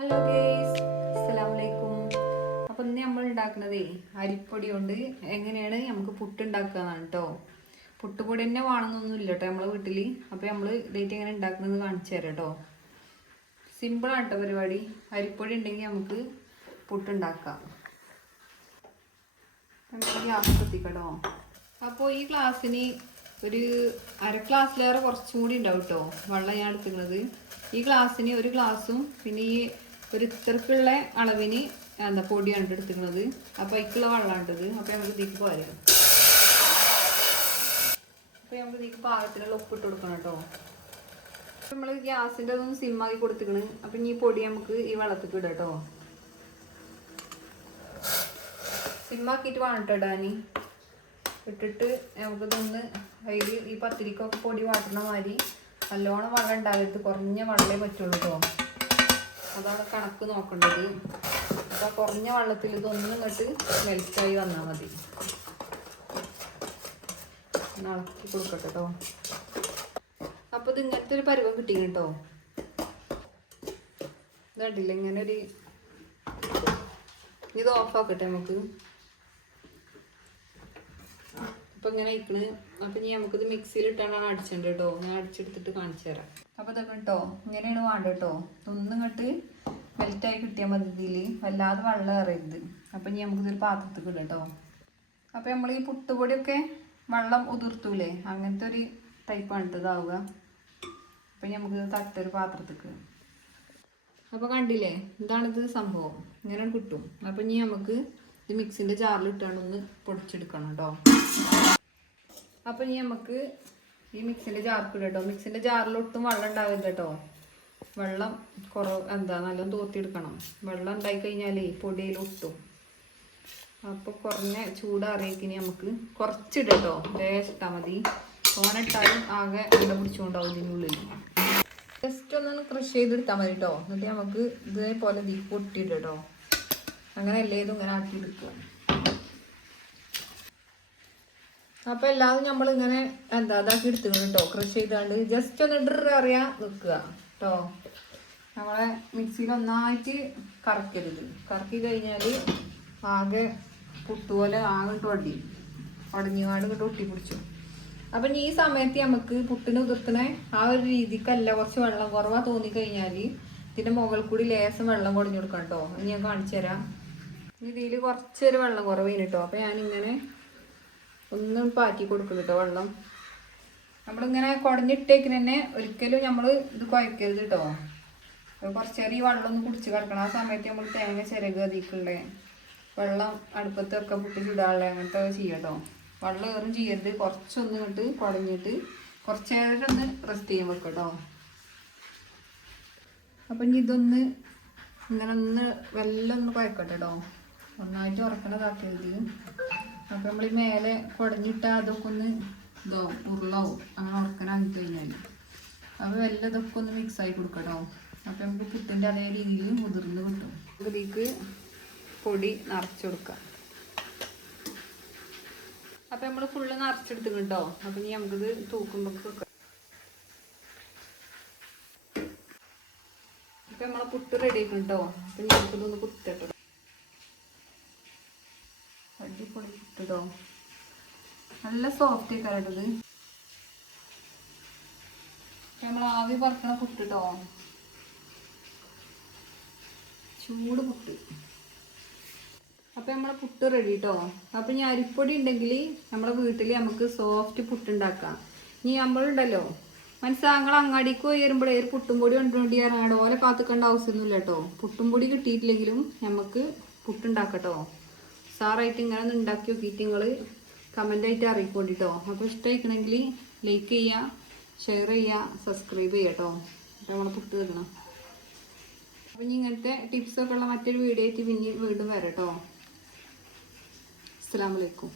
Hello guys, അസ്സലാമലൈക്കും. അപ്പം ഇന്ന് നമ്മൾ ഉണ്ടാക്കുന്നതേ അരിപ്പൊടി കൊണ്ട് എങ്ങനെയാണ് നമുക്ക് പുട്ടുണ്ടാക്കുകയെന്നാണ് കേട്ടോ. പുട്ടുപൊടി തന്നെ വേണമെന്നൊന്നുമില്ല കേട്ടോ നമ്മളെ വീട്ടിൽ. അപ്പോൾ നമ്മൾ ഇതായിട്ട് എങ്ങനെ ഉണ്ടാക്കുന്നത് കാണിച്ചു തരാം കേട്ടോ. സിമ്പിളാണ് കേട്ടോ പരിപാടി. അരിപ്പൊടി ഉണ്ടെങ്കിൽ നമുക്ക് പുട്ടുണ്ടാക്കാം. നമുക്ക് ഗ്യാസ് കത്തിക്കട്ടോ. അപ്പോൾ ഈ ഗ്ലാസ്സിന് ഒരു അര ഗ്ലാസ്സിലേറെ കുറച്ചും കൂടി ഉണ്ടാവും കേട്ടോ വെള്ളം ഞാൻ എടുക്കുന്നത്. ഈ ഗ്ലാസ്സിന് ഒരു ഗ്ലാസ്സും പിന്നെ ഈ ഒരു ഇത്രക്കുള്ള അളവിന് പൊടിയാണ് എടുത്തിരിക്കുന്നത്. അപ്പോൾ അതിക്കുള്ള വെള്ളമാണിട്ടത്. അപ്പോൾ നമുക്ക് ഇതിക്ക് പോരാം. അപ്പോൾ നമുക്ക് ഇതിക്ക് പാകത്തിനുള്ള ഉപ്പിട്ട് കൊടുക്കണം കേട്ടോ. നമ്മൾ ഗ്യാസിൻ്റെ അതൊന്ന് സിമ്മാക്കി കൊടുത്തിക്കണ്. അപ്പം ഈ പൊടി നമുക്ക് ഈ വെള്ളത്തിൽ ഇടാം കേട്ടോ. സിമ്മാക്കിയിട്ട് വേണം കേട്ടോ ഇടാൻ. ഇട്ടിട്ട് നമുക്കിതൊന്ന് അതിൽ ഈ പത്തിരിക്കൊക്കെ പൊടി വാട്ടുന്ന മാതിരി നല്ലോണം വെള്ളം ഉണ്ടാകരുത്, കുറഞ്ഞ വെള്ളമേ പറ്റുള്ളൂ കേട്ടോ. അതാണ് കണക്ക് നോക്കേണ്ടത്. അപ്പോൾ കുറഞ്ഞ വെള്ളത്തിൽ ഇതൊന്നും ഇങ്ങോട്ട് മെൽറ്റായി വന്നാൽ മതി. ഇളക്കി കൊടുക്കട്ടെ കേട്ടോ. അപ്പോൾ ഇത് ഇങ്ങനത്തെ ഒരു പരുവം കിട്ടി കേട്ടോ. ഇതടില്ല ഇങ്ങനെ ഒരു ഇത് ഓഫാക്കട്ടെ നമുക്ക്. അപ്പോൾ ഇങ്ങനെ ഇരിക്കണ്. അപ്പം ഇനി നമുക്കിത് മിക്സിയിലിട്ടാണ് അടിച്ചിട്ടുണ്ട് കേട്ടോ. ഞാൻ അടിച്ചെടുത്തിട്ട് കാണിച്ചു തരാം. അപ്പോൾ ഇതൊക്കെ കേട്ടോ ഇങ്ങനെയാണ് വേണ്ടത് കേട്ടോ. ഒന്നും ഇങ്ങോട്ട് മെൽറ്റായി കിട്ടിയാൽ മതി. ഇതിൽ വല്ലാതെ വെള്ളം ഏറരുത്. അപ്പം ഇനി നമുക്കിതൊരു പാത്രത്തിൽ ഇടാം കേട്ടോ. അപ്പോൾ നമ്മൾ ഈ പുട്ടുപൊടിയൊക്കെ വെള്ളം ഉതിർത്തൂലേ, അങ്ങനത്തെ ഒരു ടൈപ്പാണ് ഇതാവുക. അപ്പം നമുക്ക് തട്ടൊരു പാത്രത്തേക്ക്. അപ്പോൾ കണ്ടില്ലേ, ഇതാണിത് സംഭവം. ഇങ്ങനെ കിട്ടും. അപ്പം ഇനി നമുക്ക് ഇത് മിക്സിൻ്റെ ജാറിലിട്ടാണ് ഒന്ന് പൊടിച്ചെടുക്കണം കേട്ടോ. അപ്പം ഇനി നമുക്ക് ഈ മിക്സിൻ്റെ ജാർക്ക് ഇടാം കേട്ടോ. മിക്സിൻ്റെ ജാറിലൊട്ടും വെള്ളം ഉണ്ടാവില്ല കേട്ടോ. വെള്ളം നല്ലോണം തോത്തിയെടുക്കണം. വെള്ളം ഉണ്ടായി കഴിഞ്ഞാൽ പൊടിയിലൊട്ടും. അപ്പോൾ കുറഞ്ഞ ചൂടാറിയേക്കിനി നമുക്ക് കുറച്ചിടാം കേട്ടോ. ലേശിട്ടാൽ മതി. തോനിട്ടാലും ആകെ ഇട പിടിച്ചുകൊണ്ടാവും ഇതിനുള്ളിൽ. ജസ്റ്റ് ഒന്ന് ക്രഷ് ചെയ്തെടുത്താൽ മതി കേട്ടോ. എന്നിട്ട് നമുക്ക് ഇതേപോലെ പൊട്ടിയിടാം കേട്ടോ. അങ്ങനെ എല്ലേതും ഇങ്ങനെ ആക്കിയെടുക്കുക. അപ്പോൾ എല്ലാതും നമ്മളിങ്ങനെ ഇതാക്കി എടുത്തിട്ടുണ്ട് കേട്ടോ. ക്രഷ് ചെയ്താണ്ട് ജസ്റ്റ് ഒന്ന് അറിയാൻ നിൽക്കുക കേട്ടോ. നമ്മളെ മിക്സിയിൽ ഒന്നായിട്ട് കറക്കരുത്. കറക്കി കഴിഞ്ഞാൽ ആകെ പുട്ടുപോലെ ആകെ ഉടഞ്ഞാണ്ട് ഇങ്ങോട്ട് ഒട്ടിപ്പിടിച്ചു. അപ്പം ഈ സമയത്ത് നമുക്ക് പുട്ടിന് ഉതിർത്തണ ആ ഒരു രീതിക്കല്ല, കുറച്ച് വെള്ളം കുറവാ തോന്നിക്കഴിഞ്ഞാൽ ഇതിൻ്റെ മുകളിൽ കൂടി ലേശം വെള്ളം കുടഞ്ഞു കൊടുക്കാം കേട്ടോ. അത് ഞാൻ കാണിച്ചു തരാം. ഇതിൽ കുറച്ചൊരു വെള്ളം കുറവേന് കേട്ടോ. അപ്പോൾ ഞാനിങ്ങനെ ഒന്നും പാറ്റി കൊടുക്കും കേട്ടോ വെള്ളം. നമ്മളിങ്ങനെ കുടഞ്ഞിട്ടേക്കിന് തന്നെ ഒരിക്കലും നമ്മൾ ഇത് കുഴക്കരുത് കേട്ടോ. കുറച്ചേരം ഈ വെള്ളം ഒന്ന് കുടിച്ച് കിടക്കണം. ആ സമയത്ത് നമ്മൾ തേങ്ങ ചിരക അതിക്കുള്ള വെള്ളം അടുപ്പത്തൊക്കെ പുട്ടി ചുടാനുള്ള അങ്ങനത്തെ ചെയ്യാം കേട്ടോ. വെള്ളം ഏറും ചെയ്യരുത്. കുറച്ചൊന്ന് ഇങ്ങോട്ട് കുടഞ്ഞിട്ട് കുറച്ചേരം ഒന്ന് റെസ്റ്റ് ചെയ്യാൻ വെക്കാം കേട്ടോ. അപ്പം ഇനി ഇതൊന്ന് ഇങ്ങനെ ഒന്ന് ഒന്ന് കുഴക്കട്ടെ കേട്ടോ. ഒന്നായിട്ട് ഉറക്കണതാക്കരുത്. അപ്പം നമ്മൾ ഈ മേലെ കുടഞ്ഞിട്ടാൽ അതൊക്കെ ഒന്ന് ഉരുളാവും അങ്ങനെ ഉറക്കനാക്കി കഴിഞ്ഞാൽ. അപ്പോൾ ഇതൊക്കെ ഒന്ന് മിക്സായി കൊടുക്കട്ടോ. അപ്പം നമുക്ക് പുട്ടിൻ്റെ അതേ രീതിയിൽ മുതിർന്ന് കിട്ടും. ഇതിലേക്ക് പൊടി നിറച്ച് കൊടുക്കാം. അപ്പം നമ്മൾ ഫുള്ള് നിറച്ചെടുത്ത് കേട്ടോ. അപ്പം ഇനി നമുക്കിത് തൂക്കുമ്പോൾ വെക്കാം. അപ്പം നമ്മളെ പുട്ട് റെഡി ആക്കും കേട്ടോ. അപ്പം നമുക്കിതൊന്ന് കുത്തിട്ടോ. അടിപൊളി പുട്ടോ, നല്ല സോഫ്റ്റ് ആയിക്കാരട്ടത്. നമ്മൾ ആവി പറക്കണ പുട്ടോ, ചൂട് പുട്ട്. അപ്പം നമ്മളെ പുട്ട് റെഡി കേട്ടോ. അപ്പം ഇനി അരിപ്പൊടി ഉണ്ടെങ്കിൽ നമ്മളെ വീട്ടിൽ നമുക്ക് സോഫ്റ്റ് പുട്ടുണ്ടാക്കാം. ഇനി നമ്മളുണ്ടല്ലോ മനസ്സിലാങ്ങൾ അങ്ങാടിക്ക് പോയി വരുമ്പോഴേ ഒരു പുട്ടും പൊടി കൊണ്ടുകൊണ്ടി ഇറങ്ങാണ്ട് ഓലെ കാത്തുക്കേണ്ട ആവശ്യമൊന്നുമില്ല കേട്ടോ. പുട്ടും പൊടി കിട്ടിയിട്ടില്ലെങ്കിലും നമുക്ക് പുട്ടുണ്ടാക്കട്ടോ. സാറായിട്ട് ഇങ്ങനെ ഒന്ന് ഉണ്ടാക്കി നോക്കിയിട്ട് നിങ്ങൾ കമൻ്റായിട്ട് അറിയിക്കൊണ്ടിട്ടോ. അപ്പോൾ ഇഷ്ടമായിക്കണമെങ്കിൽ ലൈക്ക് ചെയ്യുക, ഷെയർ ചെയ്യുക, സബ്സ്ക്രൈബ് ചെയ്യുക കേട്ടോ. അപ്പോൾ നമ്മൾ പുട്ട് തരണം. അപ്പം ഇനി ഇങ്ങനത്തെ ടിപ്സൊക്കെ ഉള്ള മറ്റൊരു വീഡിയോ ആയിട്ട് പിന്നെ വീണ്ടും വരാം കേട്ടോ. അസ്സലാമു അലൈക്കും.